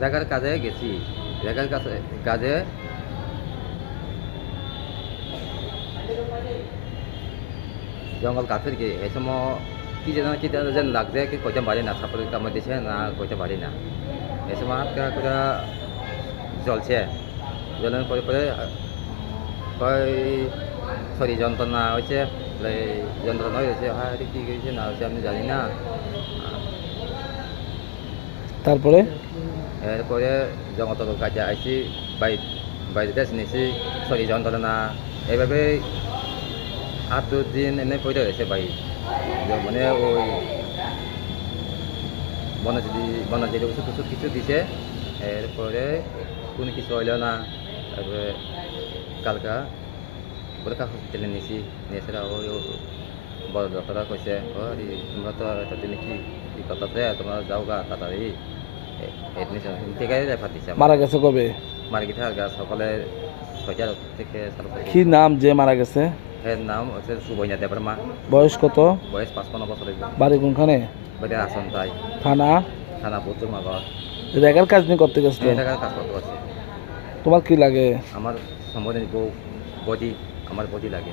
জায়গার কাজে গেছি, জায়গার কাজে জঙ্গল কাছের গিয়ে এই সময় কি যেন লাগছে কি কইতে পারি না, সাপোর্ট কামড় দিছে না কইতে পারি না। এই সময় হাতকা করে জ্বলছে, জ্বলানোর পরে পরে কয় শরীর যন্ত্রণা হয়েছে, যন্ত্রণা হয়েছে, হ্যাঁ কী হয়েছে না হয়েছে আমি জানি না। তারপরে এরপরে জঙ্গল কাজে আইসি, বাইরে নিয়েছি, শরীর যন্ত্রণা এইভাবে 8-10 এমনি পড়ে রয়েছে বাড়ি। মানে ওই বনজেরি ওষুধ টষুধ কিছু দিছে, এরপরে কোনো কিছু হইল না। তারপরে কালকা পরীক্ষা হসপিটালে নিয়েছি, নিয়ে সেটা ওই বড় ডক্টররা কইছে তোমরা তো এতদিনে কি করতেছে, তোমরা যাও গা তাড়াতাড়ি এডমিশন থেকে রেফার দিছে। মারা গেছে কবে? মারা গেছে আর সকালে 6টা থেকে 7টা। কি নাম যে মারা গেছে? এর নাম হচ্ছে সুবইনা দেবের মা। বয়স কত? বয়স 55 বছর। বাড়ি কোনখানে? বাড়ি আসন তাই থানা বুদ্ধ মাগর। জায়গার কাজ নিয়ে করতে গেছিল? জায়গার কাজ করতে পারছি। তোমার কি লাগে? আমার সম্বোধন বডি, আমার বডি লাগে।